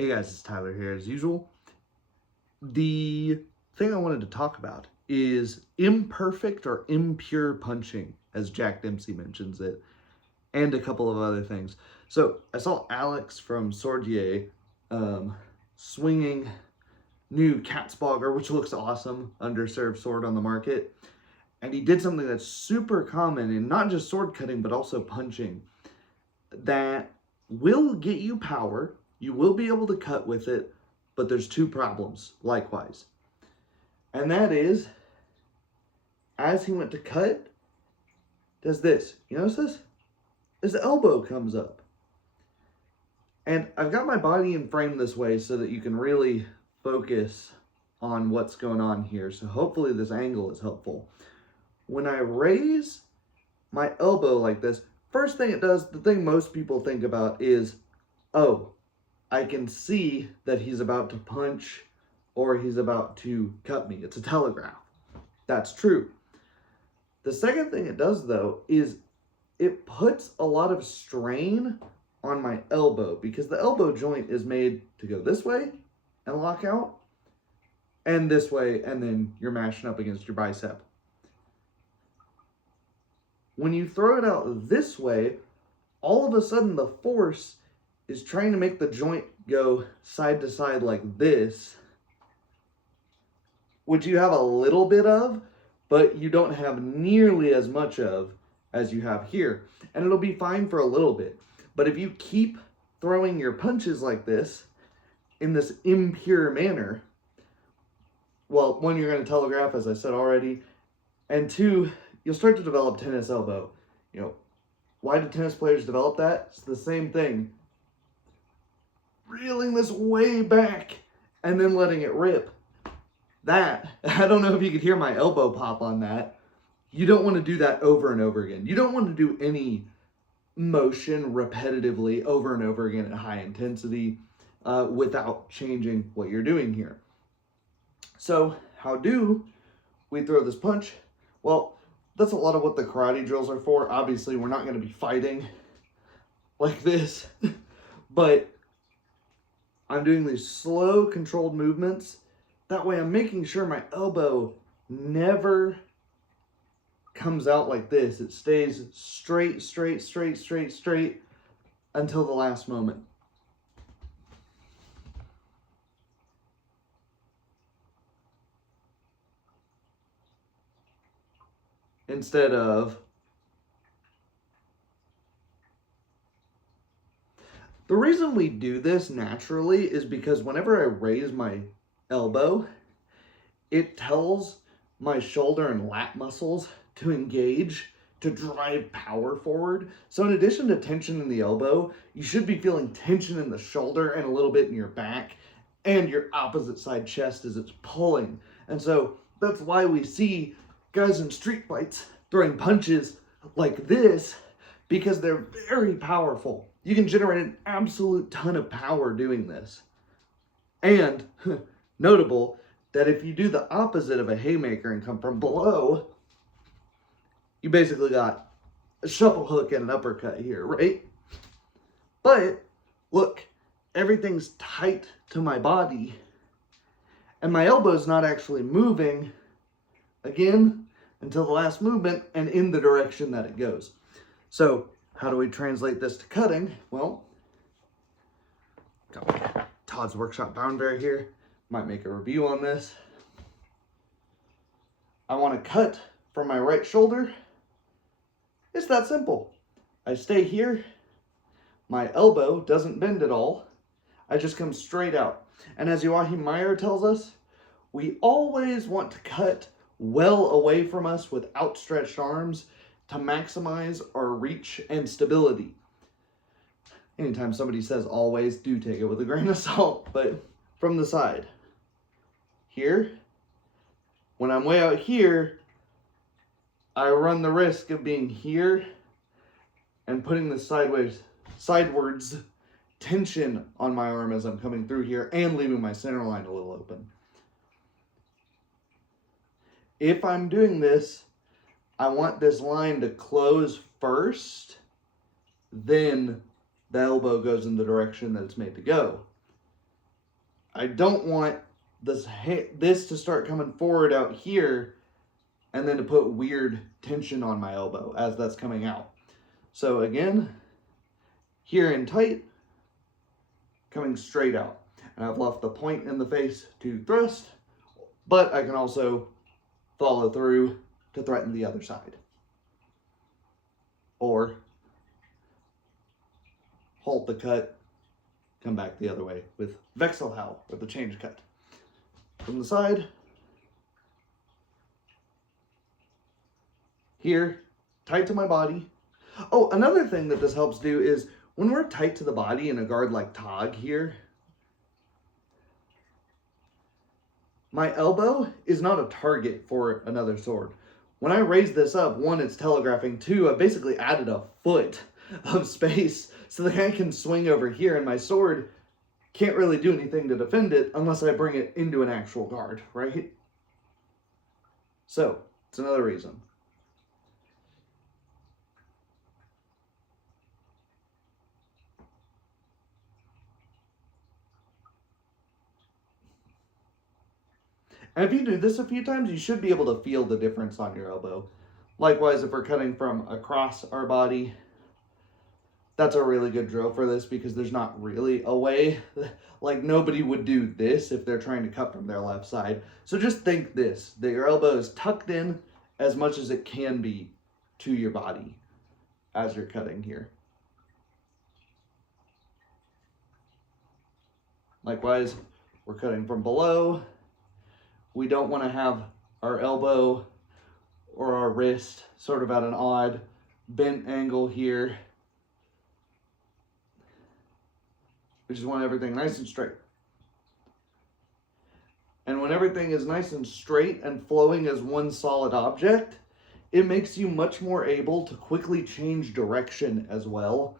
Hey guys, it's Tyler here as usual. The thing I wanted to talk about is imperfect or impure punching, as Jack Dempsey mentions it, and a couple of other things. So I saw Alex from Swordier swinging new Catsbogger, which looks awesome, underserved sword on the market. And he did something that's super common in not just sword cutting, but also punching, that will get you power. You will be able to cut with it, but there's two problems likewise. And that is, as he went to cut, does this. You notice this? His elbow comes up. And I've got my body in frame this way so that you can really focus on what's going on here. So hopefully this angle is helpful. When I raise my elbow like this, first thing it does, the thing most people think about is, oh, I can see that he's about to punch or he's about to cut me. It's a telegraph. That's true. The second thing it does, though, is it puts a lot of strain on my elbow because the elbow joint is made to go this way and lock out and this way, and then you're mashing up against your bicep. When you throw it out this way, all of a sudden the force is trying to make the joint go side to side like this, which you have a little bit of, but you don't have nearly as much of as you have here. And it'll be fine for a little bit. But if you keep throwing your punches like this, in this impure manner, well, one, you're going to telegraph, as I said already, and two, you'll start to develop tennis elbow. You know, why do tennis players develop that? It's the same thing. Reeling this way back and then letting it rip. That, I don't know if you could hear my elbow pop on that. You don't want to do that over and over again. You don't want to do any motion repetitively over and over again at high intensity without changing what you're doing here. So how do we throw this punch? Well, that's a lot of what the karate drills are for. Obviously, we're not going to be fighting like this, but I'm doing these slow, controlled movements. That way I'm making sure my elbow never comes out like this. It stays straight, straight, straight, straight, straight until the last moment. Instead of the reason we do this naturally is because whenever I raise my elbow, it tells my shoulder and lat muscles to engage, to drive power forward. So in addition to tension in the elbow, you should be feeling tension in the shoulder and a little bit in your back and your opposite side chest as it's pulling. And so that's why we see guys in street fights throwing punches like this, because they're very powerful. You can generate an absolute ton of power doing this. And notable that if you do the opposite of a haymaker and come from below, you basically got a shuffle hook and an uppercut here, right? But look, everything's tight to my body and my elbow's not actually moving again until the last movement and in the direction that it goes. So how do we translate this to cutting? Well, got my Todd's Workshop Boundary here. Might make a review on this. I want to cut from my right shoulder. It's that simple. I stay here. My elbow doesn't bend at all. I just come straight out. And as Joachim Meyer tells us, we always want to cut well away from us with outstretched arms to maximize our reach and stability. Anytime somebody says always, do take it with a grain of salt, but from the side. Here, when I'm way out here, I run the risk of being here and putting the sidewards tension on my arm as I'm coming through here and leaving my center line a little open. If I'm doing this, I want this line to close first, then the elbow goes in the direction that it's made to go. I don't want this to start coming forward out here and then to put weird tension on my elbow as that's coming out. So again, here in tight, coming straight out. And I've left the point in the face to thrust, but I can also follow through to threaten the other side. Or halt the cut, come back the other way with Wechselhau, or the change cut. From the side, here, tight to my body. Oh, another thing that this helps do is when we're tight to the body in a guard like Tag here, my elbow is not a target for another sword. When I raise this up, one, it's telegraphing. Two, I basically added a foot of space so the guy can swing over here, and my sword can't really do anything to defend it unless I bring it into an actual guard, right? So, it's another reason. And if you do this a few times, you should be able to feel the difference on your elbow. Likewise, if we're cutting from across our body, that's a really good drill for this because there's not really a way. Like, nobody would do this if they're trying to cut from their left side. So just think this, that your elbow is tucked in as much as it can be to your body as you're cutting here. Likewise, we're cutting from below. We don't want to have our elbow or our wrist sort of at an odd bent angle here. We just want everything nice and straight. And when everything is nice and straight and flowing as one solid object, it makes you much more able to quickly change direction as well.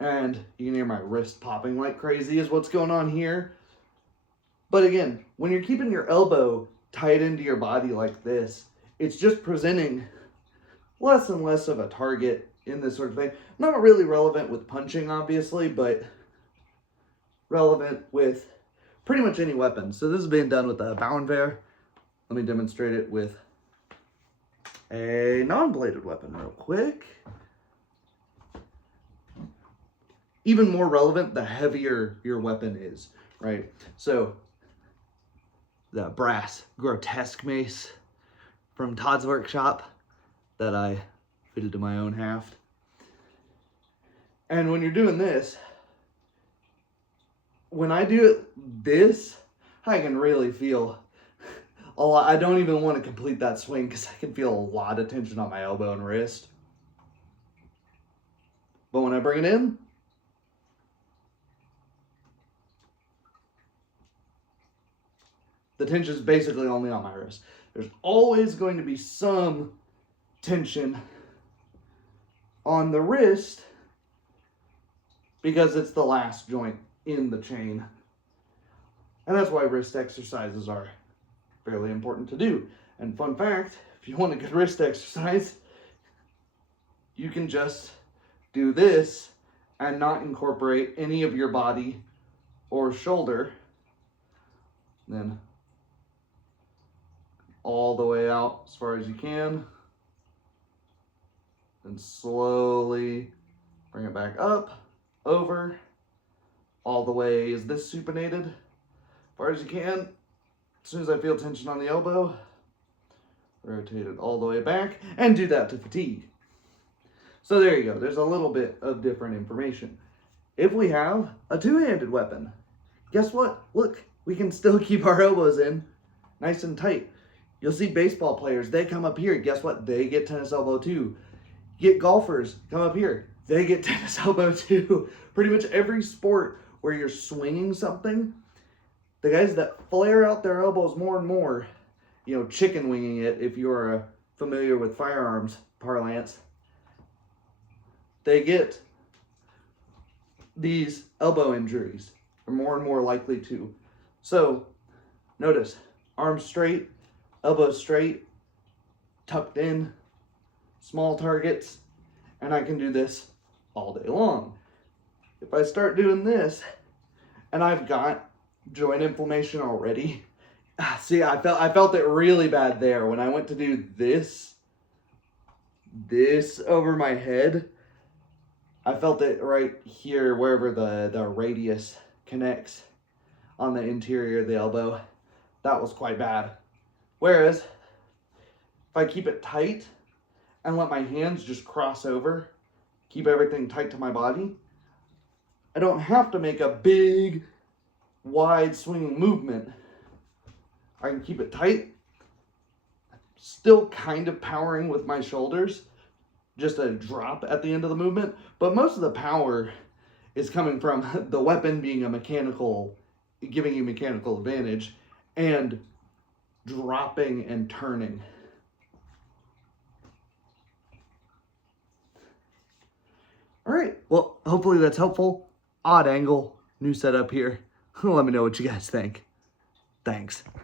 And you can hear my wrist popping like crazy is what's going on here. But again, when you're keeping your elbow tight into your body like this, it's just presenting less and less of a target in this sort of thing. Not really relevant with punching, obviously, but relevant with pretty much any weapon. So this is being done with the Bauernwehr. Let me demonstrate it with a non-bladed weapon real quick. Even more relevant, the heavier your weapon is, right? So the brass grotesque mace from Todd's workshop that I fitted to my own haft. And when you're doing this, when I do it this, I can really feel a lot. I don't even want to complete that swing because I can feel a lot of tension on my elbow and wrist. But when I bring it in, the tension is basically only on my wrist. There's always going to be some tension on the wrist because it's the last joint in the chain. And that's why wrist exercises are fairly important to do. And fun fact, if you want a good wrist exercise, you can just do this and not incorporate any of your body or shoulder. Then all the way out as far as you can. Then slowly bring it back up, over, all the way. Is this supinated? As far as you can. As soon as I feel tension on the elbow, rotate it all the way back, and do that to fatigue. So there you go. There's a little bit of different information. If we have a two-handed weapon, guess what? Look, we can still keep our elbows in nice and tight. You'll see baseball players, they come up here. Guess what? They get tennis elbow too. Get golfers, come up here. They get tennis elbow too. Pretty much every sport where you're swinging something, the guys that flare out their elbows more and more, you know, chicken winging it, if you're familiar with firearms parlance, they get these elbow injuries, are more and more likely to. So, notice, arms straight, elbows straight, tucked in, small targets, and I can do this all day long. If if I start doing this, and I've got joint inflammation already, see, I felt it really bad there when I went to do this over my head. I felt it right here, wherever the radius connects on the interior of the elbow. That was quite bad. Whereas, if I keep it tight and let my hands just cross over, keep everything tight to my body, I don't have to make a big, wide swinging movement. I can keep it tight, still kind of powering with my shoulders, just a drop at the end of the movement, but most of the power is coming from the weapon being a mechanical, giving you mechanical advantage, and dropping and turning. All right, well, hopefully that's helpful. Odd angle, new setup here. Let me know what you guys think. Thanks.